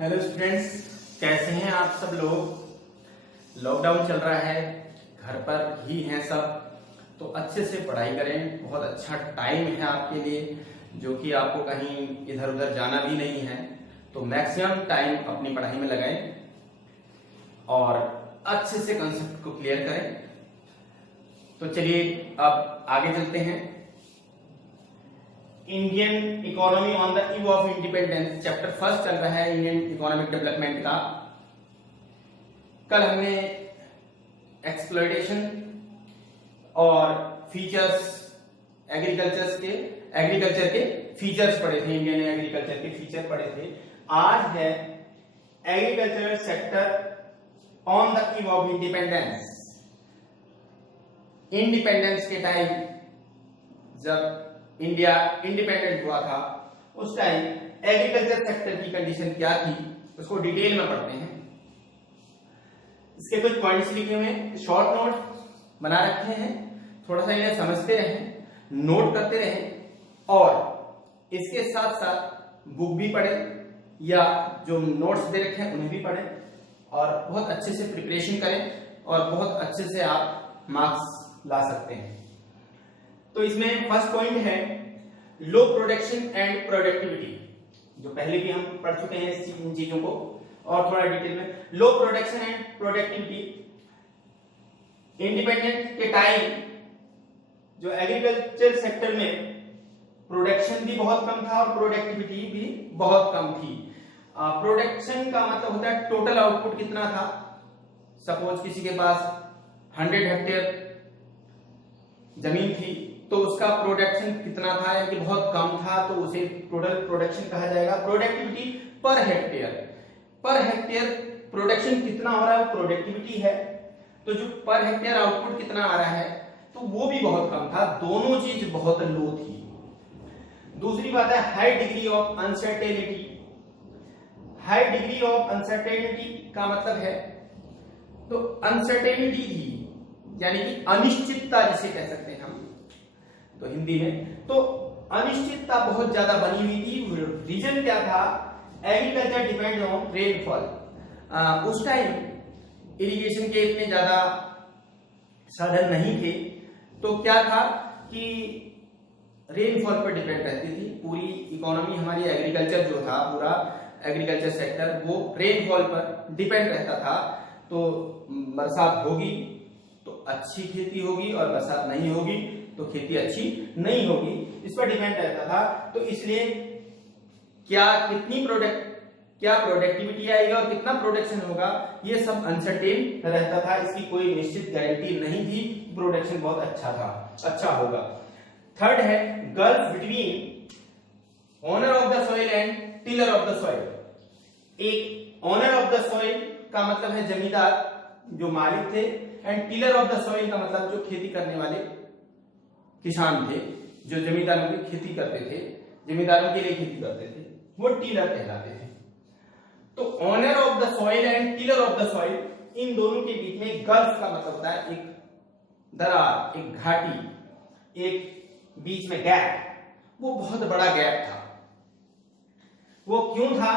Hello students, कैसे हैं आप सब लोग। लॉकडाउन चल रहा है, घर पर ही हैं सब, तो अच्छे से पढ़ाई करें। बहुत अच्छा टाइम है आपके लिए, जो कि आपको कहीं इधर उधर जाना भी नहीं है, तो मैक्सिमम टाइम अपनी पढ़ाई में लगाएं और अच्छे से कंसेप्ट को क्लियर करें। तो चलिए अब आगे चलते हैं। Indian economy on the eve of independence, chapter first चल रहा है इंडियन इकोनॉमिक डेवलपमेंट का। कल हमने एक्सप्लॉयटेशन और फीचर्स एग्रीकल्चर के फीचर्स पढ़े थे, इंडियन एग्रीकल्चर के फीचर पढ़े थे। आज है agricultural sector on the eve of independence. Independence के टाइम जब इंडिया इंडिपेंडेंट हुआ था, उस टाइम एग्रीकल्चर सेक्टर की कंडीशन क्या थी, उसको डिटेल में पढ़ते हैं। इसके कुछ पॉइंट्स लिखे हुए हैं, शॉर्ट नोट बना रखे हैं, थोड़ा सा इन्हें समझते रहें, नोट करते रहें और इसके साथ साथ बुक भी पढ़ें या जो नोट्स दे रखे हैं उन्हें भी पढ़ें और बहुत अच्छे से प्रिपरेशन करें और बहुत अच्छे से आप मार्क्स ला सकते हैं। तो इसमें फर्स्ट पॉइंट है लो प्रोडक्शन एंड प्रोडक्टिविटी, जो पहले भी हम पढ़ चुके हैं इन चीजों को और थोड़ा डिटेल में। लो प्रोडक्शन एंड प्रोडक्टिविटी, इंडिपेंडेंट के टाइम जो एग्रीकल्चर सेक्टर में प्रोडक्शन भी बहुत कम था और प्रोडक्टिविटी भी बहुत कम थी। प्रोडक्शन का मतलब होता है टोटल आउटपुट कितना था। सपोज किसी के पास 100 हेक्टेयर जमीन थी तो उसका प्रोडक्शन कितना था, यानी कि बहुत कम था, तो उसे टोटल प्रोडक्शन कहा जाएगा। प्रोडक्टिविटी पर हेक्टेयर प्रोडक्शन कितना हो रहा है वो प्रोडक्टिविटी है। तो जो पर हेक्टेयर आउटपुट कितना आ रहा है तो वो भी बहुत कम था, दोनों चीज बहुत लो थी। दूसरी बात है high degree of uncertainty. High degree of uncertainty का मतलब है, तो अनसर्टेनिटी थी यानी कि अनिश्चितता जिसे कह सकते हैं हम तो हिंदी में, तो अनिश्चितता बहुत ज्यादा बनी हुई थी। रीजन क्या था, एग्रीकल्चर डिपेंड ऑन रेनफॉल। उस टाइम इरिगेशन के इतने ज्यादा साधन नहीं थे, तो क्या था कि रेनफॉल पर डिपेंड रहती थी पूरी इकोनॉमी हमारी। एग्रीकल्चर जो था, पूरा एग्रीकल्चर सेक्टर वो रेनफॉल पर डिपेंड रहता था। तो बरसात होगी तो अच्छी खेती होगी और बरसात नहीं होगी तो खेती अच्छी नहीं होगी, इस पर डिपेंड रहता था। तो इसलिए क्या प्रोडक्टिविटी आएगा और कितना प्रोडक्शन होगा ये सब अनसर्टेन रहता था, इसकी कोई निश्चित गारंटी नहीं थी। प्रोडक्शन बहुत अच्छा होगा। थर्ड है gulf between owner of the soil and tiller of the soil. एक ओनर ऑफ द सॉइल का मतलब है जमींदार जो मालिक थे, and tiller of the soil का मतलब जो खेती करने वाले किसान थे, जो जमींदारों की खेती करते थे, जमींदारों के लिए खेती करते थे, वो टिलर कहलाते थे। तो owner of the soil and tiller of the soil, इन दोनों के बीच में गल्फ का मतलब होता है एक दरार, एक घाटी, एक बीच में गैप। वो बहुत बड़ा गैप था। वो क्यों था?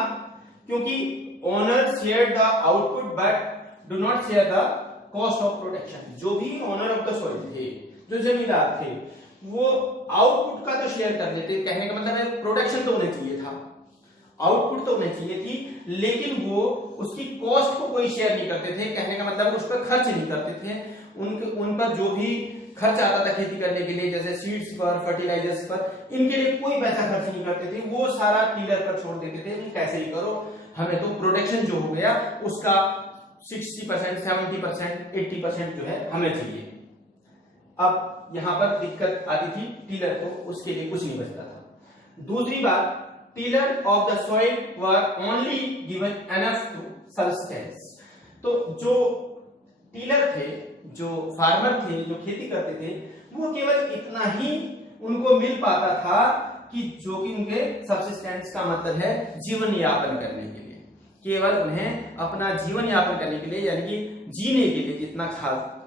क्योंकि owner share the output but do not share the cost of production. जो भी ओनर ऑफ द सॉइल थे, जो जमींदार थे, वो आउटपुट का तो शेयर कर लेते। कहने का मतलब है प्रोडक्शन तो होना चाहिए था, आउटपुट तो होनी चाहिए थी, लेकिन वो उसकी कॉस्ट को कोई शेयर नहीं करते थे। कहने का मतलब उस पर खर्च नहीं करते थे। उन पर जो भी खर्च आता था खेती करने के लिए, जैसे सीड्स पर, फर्टिलाइजर्स पर, इनके लिए कोई पैसा खर्च नहीं करते थे। वो सारा टीलर पर छोड़ देते थे, तुम कैसे ही करो, हमें तो प्रोडक्शन जो हो गया उसका 60%, 70%, 80% जो है हमें चाहिए। अब यहां पर दिक्कत आती थी टीलर को, उसके लिए कुछ नहीं बचता था। दूसरी बात, tiller of the soil were only given enough to substance. तो जो टीलर थे, जो फार्मर थे, जो खेती करते थे, वो केवल इतना ही उनको मिल पाता था कि जो कि उनके सब्सिस्टेंस का मतलब है जीवन यापन करने के लिए, केवल उन्हें अपना जीवन यापन करने के लिए, यानी कि जीने के लिए, जितना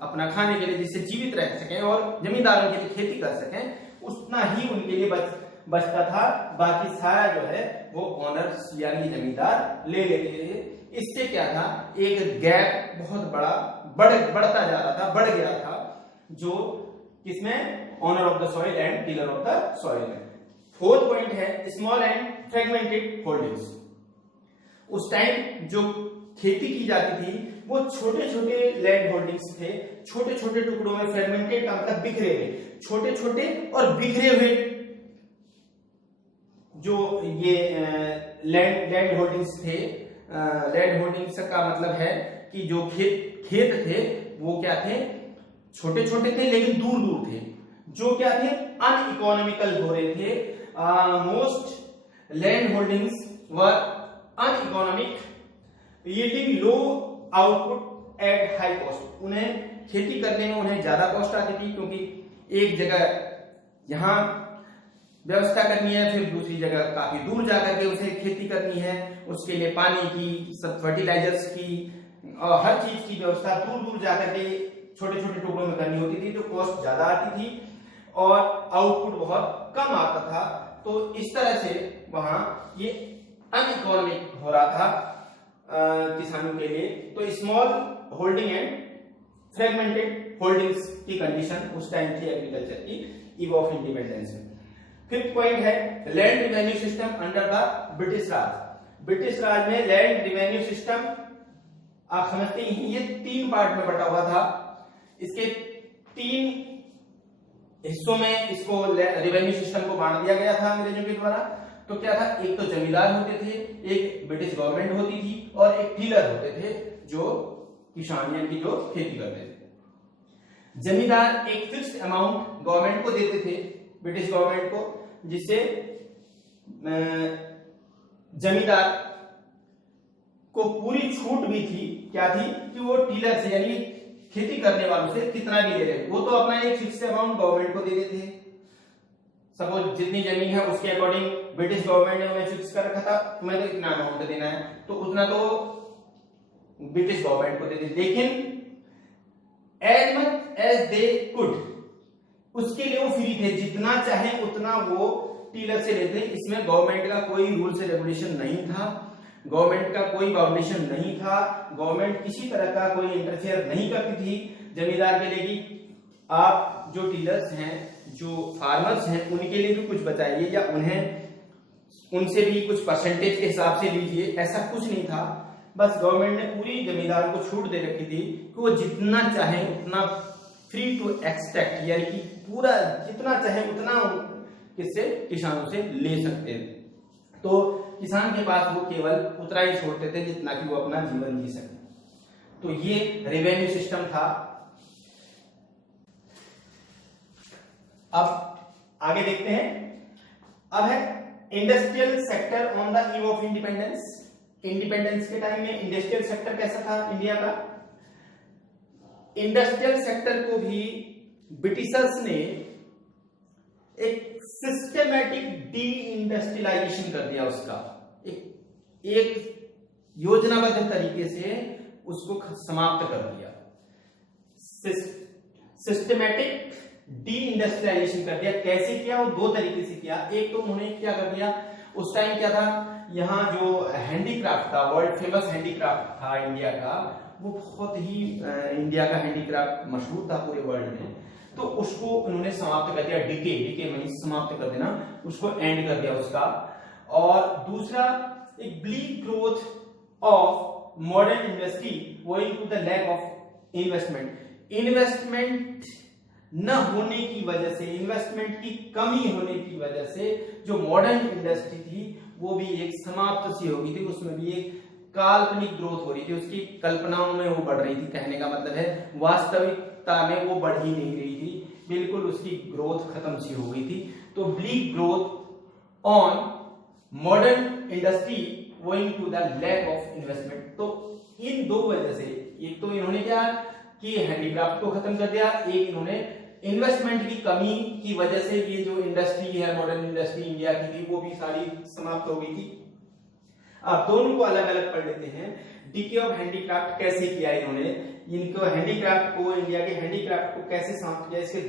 अपना खाने के लिए, जिससे जीवित रह सकें और जमींदारों के लिए खेती कर सकें, उतना ही उनके लिए बचता था, बाकी सारा जो है वो ऑनर्स यानी जमींदार ले लेते थे। इससे क्या था, एक गैप बहुत बड़ा बढ़ता जा रहा था, बढ़ गया था, जो किसमें, owner of the soil and tiller of the soil में। फोर्थ पॉइंट है स्मॉल एंड फ्रेगमेंटेड होल्डिंग्स। उस टाइम जो खेती की जाती थी वो छोटे छोटे लैंड होल्डिंग्स थे, छोटे छोटे टुकड़ों में, फ्रेगमेंटेड का मतलब बिखरे हुए, छोटे छोटे और बिखरे हुए जो ये लैंड होल्डिंग्स थे। लैंड होल्डिंग्स का मतलब है कि जो खेत थे वो क्या थे, छोटे छोटे थे लेकिन दूर दूर थे, जो क्या थे, अनइकोनॉमिकल हो रहे थे। Most land holdings were uneconomic, yielding low output at high cost. उन्हें खेती करने में उन्हें ज्यादा कॉस्ट आती थी, क्योंकि एक जगह यहां व्यवस्था करनी है, फिर दूसरी जगह काफी दूर जाकर के उसे खेती करनी है, उसके लिए पानी की, सब फर्टिलाइजर्स की और हर चीज की व्यवस्था दूर दूर जाकर के छोटे छोटे टुकड़ों में करनी होती थी, तो कॉस्ट ज्यादा आती थी और आउटपुट बहुत कम आता था। तो इस तरह से वहां ये अनइकोनॉमिक हो रहा था किसानों के लिए। तो small holding and fragmented holdings की कंडीशन उस टाइम थी एग्रीकल्चर की ईव ऑफ इंडिपेंडेंस में। फिफ्थ पॉइंट है land revenue system under the British Raj. British Raj में लैंड रिवेन्यू सिस्टम आप समझते ही हैं, ये 3 पार्ट में बटा हुआ था। इसके 3 हिस्सों में इसको रिवेन्यू सिस्टम को बांट दिया गया था अंग्रेजों के द्वारा। तो क्या था, एक तो जमींदार होते थे, एक ब्रिटिश गवर्नमेंट होती थी और एक डीलर होते थे जो किसान यानी कि जो खेती करते थे। जमींदार एक फिक्स्ड अमाउंट गवर्नमेंट को देते थे, ब्रिटिश गवर्नमेंट को, जिससे जमींदार को पूरी छूट भी थी। क्या थी कि वो डीलर से यानी खेती करने वालों से कितना भी ले रहे, वो तो अपना एक फिक्स्ड अमाउंट गवर्नमेंट को दे देते थे। सपोज जितनी जमीन है उसके अकॉर्डिंग ब्रिटिश गवर्नमेंट ने उन्हें फिक्स कर रखा था, तुम्हें तो इतना अमाउंट देना है, तो उतना तो ब्रिटिश गवर्नमेंट को दे दी। लेकिन as much as they could, उसके लिए वो फ्री थे, जितना चाहे उतना वो टीलर से लेते। इसमें गवर्नमेंट का कोई रूल्स एंड रेगुलेशन नहीं था, गवर्नमेंट का कोई बाउंडेशन नहीं था, गवर्नमेंट किसी तरह का कोई इंटरफेयर नहीं करती थी जमींदार के लिए कि आप जो टीलर्स हैं, जो फार्मर्स हैं, उनके लिए भी कुछ बचाइए या उन्हें उनसे भी कुछ परसेंटेज के हिसाब से लीजिए, ऐसा कुछ नहीं था। बस गवर्नमेंट ने पूरी जमींदार को छूट दे रखी थी कि वो जितना चाहे उतना फ्री टू एक्सट्रैक्ट, यानी कि पूरा जितना चाहे उतना किससे, किसानों से ले सकते थे। तो किसान के पास वो केवल उतना ही छोड़ते थे जितना कि वो अपना जीवन जी सके। तो ये रेवेन्यू सिस्टम था। अब आगे देखते हैं। अब है industrial sector on the eve of independence. Independence के टाइम में इंडस्ट्रियल सेक्टर कैसा था इंडिया का। इंडस्ट्रियल सेक्टर को भी ब्रिटिशर्स ने एक सिस्टेमैटिक डी इंडस्ट्रियलाइजेशन कर दिया, उसका एक योजनाबद्ध तरीके से उसको समाप्त कर दिया, सिस्टेमैटिक डी इंडस्ट्रियलाइजेशन कर दिया। कैसे किया, वो 2 तरीके से किया। एक तो उन्होंने क्या कर दिया, उस टाइम क्या था, यहाँ जो हैंडीक्राफ्ट था, वर्ल्ड फेमस हैंडीक्राफ्ट था इंडिया का, वो बहुत ही इंडिया का हैंडीक्राफ्ट मशहूर था पूरे वर्ल्ड में। तो उसको उन्होंने समाप्त कर दिया, डीके मींस समाप्त कर देना, उसको एंड कर दिया उसका। और दूसरा, एक bleak growth of modern industry owing to the lack of investment. Investment न होने की वजह से, इन्वेस्टमेंट की कमी होने की वजह से जो मॉडर्न इंडस्ट्री थी वो भी एक समाप्त सी हो गई थी, उसमें भी एक काल्पनिक ग्रोथ हो रही थी, उसकी कल्पनाओं में वो बढ़ रही थी। कहने का मतलब है वास्तविकता में वो बढ़ ही नहीं रही थी, बिल्कुल उसकी ग्रोथ खत्म सी हो गई थी। तो bleak growth on modern industry owing to the lack of investment. तो इन 2 वजह से, एक तो इन्होंने क्या कि हैंडीक्राफ्ट को खत्म कर दिया, एक इन्होंने इन्वेस्टमेंट की कमी की वजह से ये जो इंडस्ट्री है, मॉडर्न इंडस्ट्री इंडिया की थी, वो भी सारी समाप्त हो गई थी। अब दोनों को अलग अलग पढ़ लेते हैं। डीके ऑफ हैंडीक्राफ्ट कैसे किया इन्होंने, इनको हैंडीक्राफ्ट को, इंडिया के हैंडीक्राफ्ट को कैसे समाप्त किया, इसके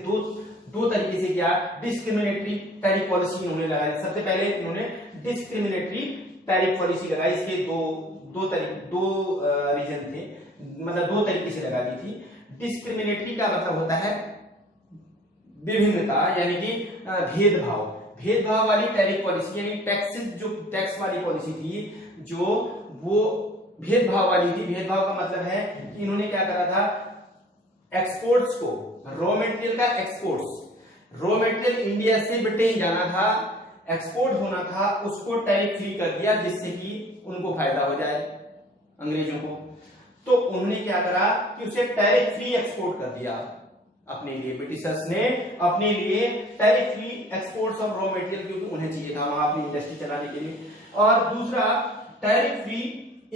दो तरीके से किया। डिस्क्रिमिनेटरी टैरिफ पॉलिसी इन्होंने लगाई। सबसे पहले इन्होंने डिस्क्रिमिनेटरी टैरिफ पॉलिसी लगाई। इसके दो रीजन थे, मतलब दो तरीके से लगा दी थी। डिस्क्रिमिनेटरी का मतलब होता है विभिन्नता, यानी कि भेदभाव वाली टैरिफ पॉलिसी, यानी टैक्स वाली पॉलिसी थी जो वो भेदभाव वाली थी। भेदभाव का मतलब है कि इन्होंने क्या करा था, एक्सपोर्ट्स को, रॉ मटेरियल का रॉ मटेरियल इंडिया से ब्रिटेन जाना था, एक्सपोर्ट होना था, उसको टैरिफ फ्री कर दिया जिससे कि उनको फायदा हो जाए अंग्रेजों को। तो उन्होंने क्या करा कि उसे टैरिफ फ्री एक्सपोर्ट कर दिया अपने लिए। ब्रिटिशर्स ने अपने लिए tariff free exports of raw material, क्योंकि उन्हें चाहिए था वहां अपनी इंडस्ट्री चलाने के लिए। और दूसरा tariff free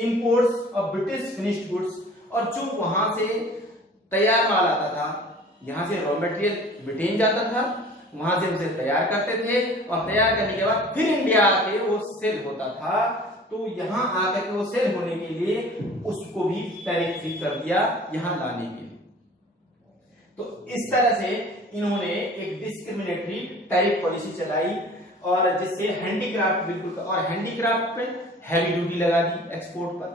imports of British finished goods, और जो वहां से तैयार माल आता था, यहां से रॉ मटेरियल ब्रिटेन जाता था, वहां से उसे तैयार करते थे और तैयार करने के बाद फिर इंडिया आके वो सेल होता था। तो यहां आकर के वो सेल होने के लिए उसको भी टैरिफ फ्री कर दिया यहां लाने के लिए। तो इस तरह से इन्होंने एक डिस्क्रिमिनेटरी टैरिफ पॉलिसी चलाई, और जिससे हैंडीक्राफ्ट बिल्कुल, और हैंडीक्राफ्ट पे हैवी ड्यूटी लगा दी एक्सपोर्ट पर।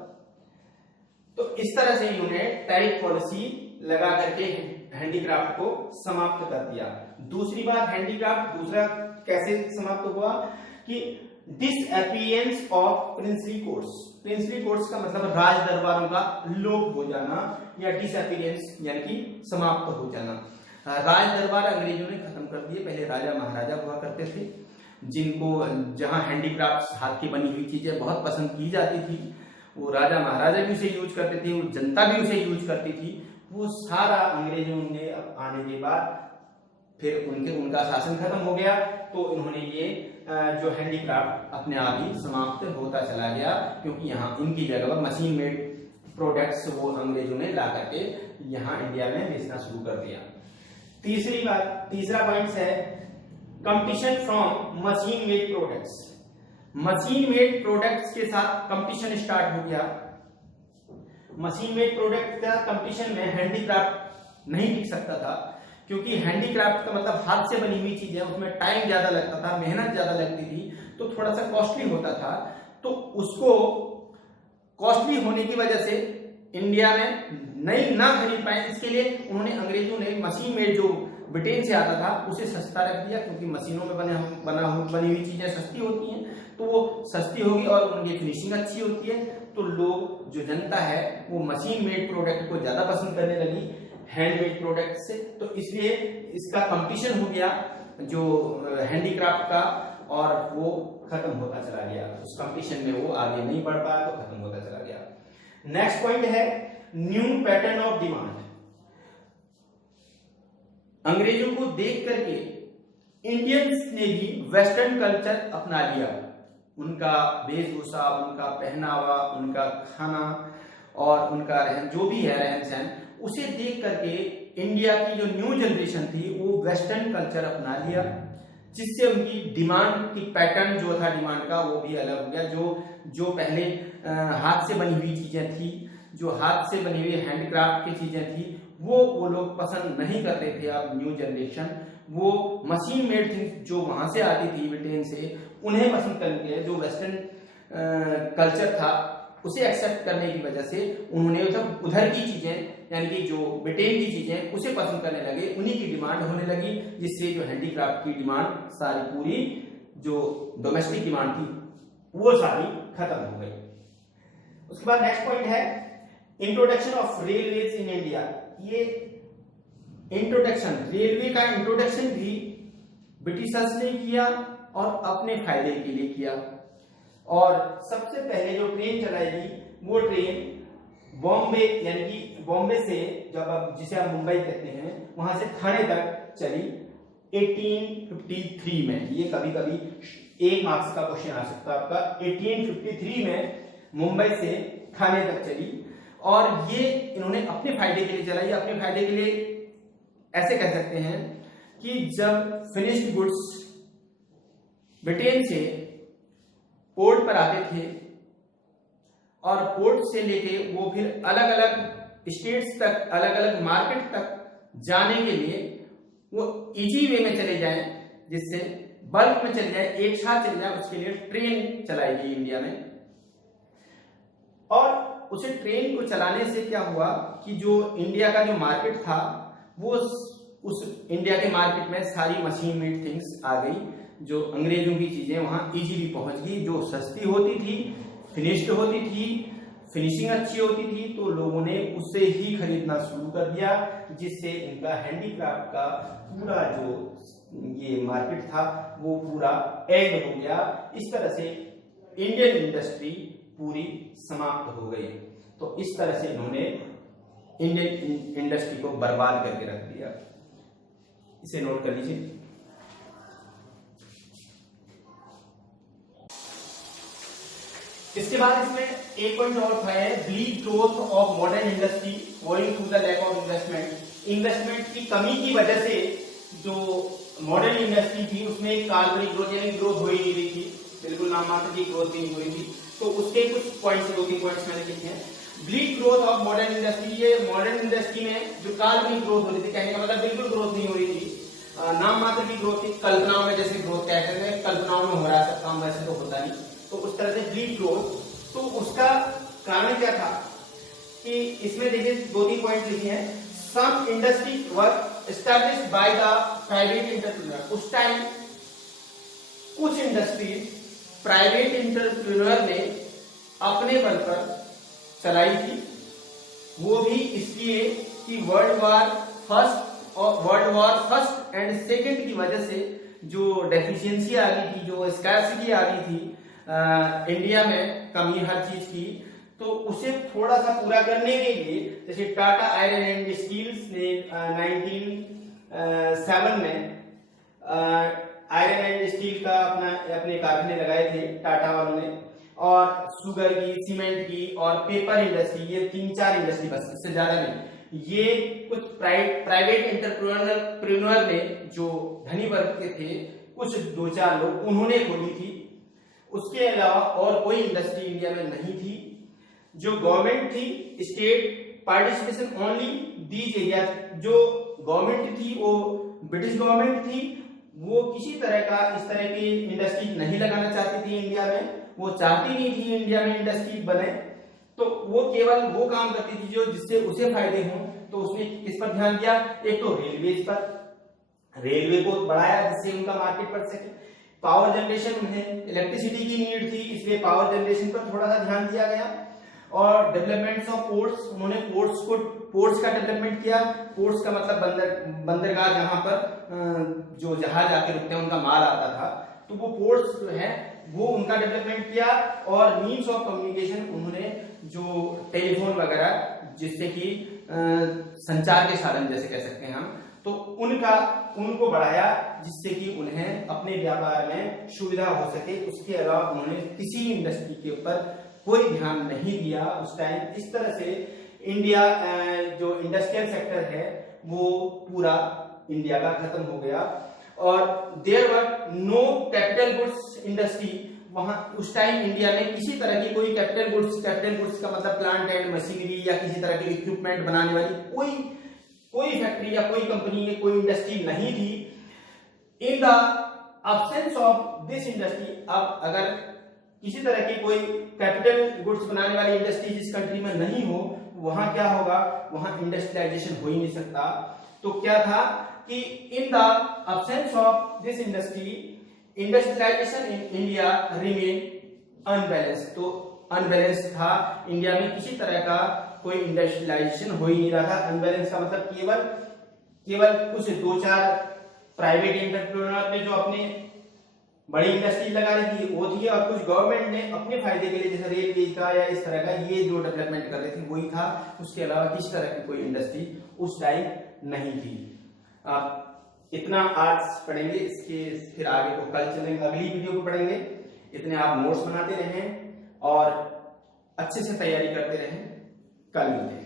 तो इस तरह से इन्होंने टैरिफ पॉलिसी लगा करके हैंडीक्राफ्ट को समाप्त कर दिया। दूसरी बात, हैंडीक्राफ्ट दूसरा कैसे समाप्त हुआ कि disappearance of princely courts. Princely courts का मतलब राज दरबारों का लोप हो जाना, या डिसअपीयरेंस यानी कि समाप्त हो जाना। राज दरबार अंग्रेजों ने खत्म कर दिए। पहले राजा महाराजा हुआ करते थे, जिनको जहां हैंडीक्राफ्ट, हाथ की बनी हुई चीजें बहुत पसंद की जाती थी, वो राजा महाराजा भी उसे यूज करते थे, वो जनता भी उसे यूज करती थी। वो सारा अंग्रेजों ने आने के बाद फिर उनका शासन खत्म हो गया, तो इन्होंने ये जो हैंडीक्राफ्ट अपने आप ही समाप्त होता चला गया, क्योंकि यहाँ इनकी जगह पर मशीन मेड प्रोडक्ट्स वो अंग्रेजों ने ला करके यहाँ इंडिया में बेचना शुरू कर दिया। तीसरा पॉइंट है competition from machine made products. Machine made products के साथ कंपटीशन स्टार्ट हो गया। मशीन मेड प्रोडक्ट का कंपटीशन में हैंडीक्राफ्ट नहीं टिक सकता था, क्योंकि हैंडीक्राफ्ट का मतलब हाथ से बनी हुई चीजें, उसमें टाइम ज्यादा लगता था, मेहनत ज्यादा लगती थी, तो थोड़ा सा कॉस्टली होता था। तो उसको कॉस्टली होने की वजह से इंडिया में ना खरीद पाए, इसके लिए उन्होंने, अंग्रेजों ने मशीन मेड जो ब्रिटेन से आता था उसे सस्ता रख दिया, क्योंकि मशीनों में बनी हुई चीजें सस्ती होती हैं, तो वो सस्ती होगी और उनकी फिनिशिंग अच्छी होती है। तो लोग, जो जनता है, वो मशीन मेड प्रोडक्ट को ज्यादा पसंद करने लगी हैंडमेड प्रोडक्ट से। तो इसलिए इसका कंपटीशन हो गया जो हैंडीक्राफ्ट का, और वो खत्म होता चला गया। उस कंपटीशन में वो आगे नहीं बढ़ पाया, तो खत्म होता चला गया। नेक्स्ट पॉइंट है न्यू पैटर्न ऑफ डिमांड। अंग्रेजों को देख करके इंडियंस ने भी वेस्टर्न कल्चर अपना लिया। उनका वेशभूषा, उनका पहनावा, उनका खाना और उनका जो भी है रहन सहन, उसे देख करके इंडिया की जो न्यू जनरेशन थी वो वेस्टर्न कल्चर अपना लिया, जिससे उनकी डिमांड की पैटर्न जो था डिमांड का, वो भी अलग हो गया। जो पहले हाथ से बनी हुई चीजें थी, जो हाथ से बनी हुई हैंडक्राफ्ट की चीजें थी, वो लोग पसंद नहीं करते थे। अब न्यू जनरेशन वो मशीन मेड थिंग्स जो वहां से आती थी ब्रिटेन से, उन्हें पसंद करके जो वेस्टर्न कल्चर था उसे एक्सेप्ट करने की वजह से उन्होंने मतलब उधर की चीजें, यानी कि जो ब्रिटेन की चीजें, उसे पसंद करने लगे, उन्हीं की डिमांड होने लगी, जिससे जो हैंडीक्राफ्ट की डिमांड सारी, पूरी जो डोमेस्टिक डिमांड थी, वो सारी खत्म हो गई। उसके बाद नेक्स्ट पॉइंट है introduction of railways in India. ये इंट्रोडक्शन, रेलवे का इंट्रोडक्शन भी ब्रिटिशर्स ने किया और अपने फायदे के लिए किया। और सबसे पहले जो ट्रेन चलाएगी वो ट्रेन बॉम्बे, यानी कि बॉम्बे से, जब आप जिसे आप मुंबई कहते हैं, वहां से थाने तक चली 1853 में। ये कभी कभी 1 मार्क्स का क्वेश्चन आ सकता है आपका। 1853 में मुंबई से थाने तक चली, और ये इन्होंने अपने फायदे के लिए चलाई। अपने फायदे के लिए ऐसे कह सकते हैं कि जब फिनिश्ड गुड्स ब्रिटेन से पोर्ट पर आते थे, और पोर्ट से लेके वो फिर अलग अलग स्टेट्स तक, अलग अलग मार्केट तक जाने के लिए वो इजी वे में चले जाएं, जिससे बल्क में चले जाए, एक साथ चले जाए, उसके लिए ट्रेन चलाएगी इंडिया में। और उसे ट्रेन को चलाने से क्या हुआ कि जो इंडिया का जो मार्केट था वो उस इंडिया के मार्केट में सारी मशीन मेड थिंग्स आ गई, जो अंग्रेजों की चीजें वहां इजीली पहुंच गई, जो सस्ती होती थी, फिनिश्ड होती थी, फिनिशिंग अच्छी होती थी, तो लोगों ने उससे ही खरीदना शुरू कर दिया, जिससे इनका हैंडीक्राफ्ट का पूरा जो ये मार्केट था वो पूरा एंड हो गया। इस तरह से इंडियन इंडस्ट्री पूरी समाप्त हो गई। तो इस तरह से इन्होंने इंडियन इंडस्ट्री को बर्बाद करके रख दिया। इसे नोट कर लीजिए। इसके बाद इसमें एक पॉइंट और है, bleak growth of modern industry owing to the lack of investment. Investment की कमी की वजह से जो मॉडर्न इंडस्ट्री थी उसमें काल्पनिक ग्रोथ यानी ग्रोथ हो ही नहीं रही थी, बिल्कुल नाममात्र की ग्रोथ भी नहीं हो रही थी। तो उसके कुछ पॉइंट्स, 2-3 पॉइंट्स मैंने लिखे हैं। Bleed growth of modern industry, ये मॉडर्न इंडस्ट्री में जो काल्पनिक ग्रोथ हो रही थी, कहने का मतलब बिल्कुल ग्रोथ नहीं हो रही थी, नाम मात्र की ग्रोथ थी, कल्पनाओं में जैसे ग्रोथ कहते हैं, कल्पनाओं में हो रहा है सब काम, वैसे तो होता नहीं, तो उस तरह से ब्लीड ग्रोथ। तो उसका कारण क्या था कि इसमें देखिए 2-3 पॉइंट लिखे हैं। Some industry were established by the private entrepreneur. उस टाइम कुछ इंडस्ट्रीज प्राइवेट एंटरप्रेन्योर ने अपने बल पर चलाई थी, वो भी इसलिए कि world war first and second की वजह से जो डेफिशिएंसी आ गई थी, जो स्कैर्सिटी आ गई थी इंडिया में, कमी हर चीज की, तो उसे थोड़ा सा पूरा करने के लिए जैसे टाटा आयरन एंड स्टील्स ने 1907 में आयरन एंड स्टील का अपने कारखाने लगाए थे टाटा वालों ने, और शुगर की, सीमेंट की और पेपर इंडस्ट्री, ये 3-4 इंडस्ट्री, बस इससे ज्यादा नहीं, ये कुछ प्राइवेट एंटरप्रेन्योर ने, जो धनी वर्ग के थे, कुछ 2-4 लोग, उन्होंने खोली थी। उसके अलावा और कोई इंडस्ट्री इंडिया में नहीं थी। जो गवर्नमेंट थी, state participation only these area, जो गवर्नमेंट थी वो ब्रिटिश गवर्नमेंट थी, वो किसी तरह का इस तरह की इंडस्ट्री नहीं लगाना चाहती थी इंडिया में, वो चाहती नहीं थी इंडिया में इंडस्ट्री बने, तो वो केवल वो काम करती थी जो जिससे उसे फायदे हों। तो उसने किस पर ध्यान दिया, एक तो रेलवे पर, रेलवे को बढ़ाया जिससे उनका मार्केट बढ़ सके। पावर जनरेशन, उन्हें इलेक्ट्रिसिटी की नीड थी, इसलिए पावर जनरेशन पर थोड़ा सा ध्यान दिया गया। और डेवलपमेंट ऑफ पोर्ट्स, उन्होंने पोर्ट्स का डेवलपमेंट किया। पोर्ट्स का मतलब बंदरगाह, जहां पर जो जहाज आके रुकते हैं, उनका माल आता था, तो वो पोर्ट्स जो है वो उनका डेवलपमेंट किया। और मीन्स ऑफ कम्युनिकेशन, उन्होंने जो टेलीफोन वगैरह, जिससे कि संचार के साधन जैसे कह सकते हैं हम, तो उनको बढ़ाया, जिससे कि उन्हें अपने व्यापार में सुविधा हो सके। उसके अलावा उन्होंने किसी इंडस्ट्री के ऊपर कोई ध्यान नहीं दिया उस टाइम। इस तरह से इंडिया जो इंडस्ट्रियल सेक्टर है वो पूरा इंडिया का खत्म हो गया। और there were no capital goods industry, वहां उस टाइम इंडिया में किसी तरह की कोई कैपिटल गुड्स का मतलब प्लांट एंड मशीनरी या किसी तरह के इक्विपमेंट बनाने वाली कोई फैक्ट्री या कोई कंपनी या कोई इंडस्ट्री नहीं थी। इन the absence of this industry, अब अगर किसी तरह की कोई कैपिटल गुड्स बनाने वाली इंडस्ट्री जिस कंट्री में नहीं हो, वहां क्या होगा, वहां इंडस्ट्रियलाइजेशन हो ही नहीं सकता। तो क्या था कि in the absence of this industry, industrialisation in India remain unbalanced. तो अनबैलेंस था, इंडिया में किसी तरह का कोई इंडस्ट्रियलाइजेशन हो ही नहीं रहा था। अनबैलेंस का मतलब केवल कुछ 2-4 प्राइवेट एंटरप्रेन्योर ने जो अपने बड़ी इंडस्ट्री लगा रही थी वो थी, और कुछ गवर्नमेंट ने अपने फायदे के लिए जैसे रेलवे का या इस तरह का ये जो डेवलपमेंट कर रही थी वही था। उसके अलावा किसी तरह की कोई इंडस्ट्री उस टाइम नहीं थी। आप इतना आज पढ़ेंगे, इसके फिर आगे तो कल चलेंगे, अगली वीडियो को पढ़ेंगे। इतने आप नोट्स बनाते रहें और अच्छे से तैयारी करते रहें। कल मिलते हैं।